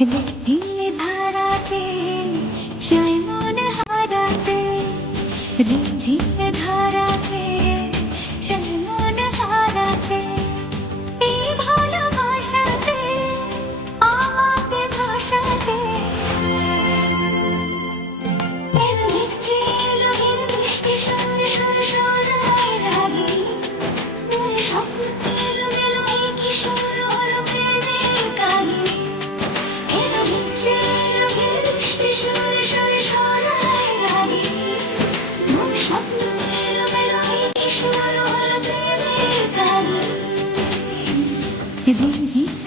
রেডিলে ধারাতে চাই মন হারাতে, রিমঝিমে ধারাতে চাই মন হারাতে, এই ভালোবাসাতে আমাকে ভাসাতে। এলো দেখছি এলো এলো বৃষ্টি সুর সুর সুর হয় রাগে, মনে স্বপ্ন এলো মেলো এই কিশোর হলো প্রেমের গানে। এলো দেখছি এলো এলো বৃষ্টি সুর সুর সুর হয় রাগে, মনে স্বপ্ন এলো মেলো এই কিশোর হলো প্রেমের গানে। রিমঝিম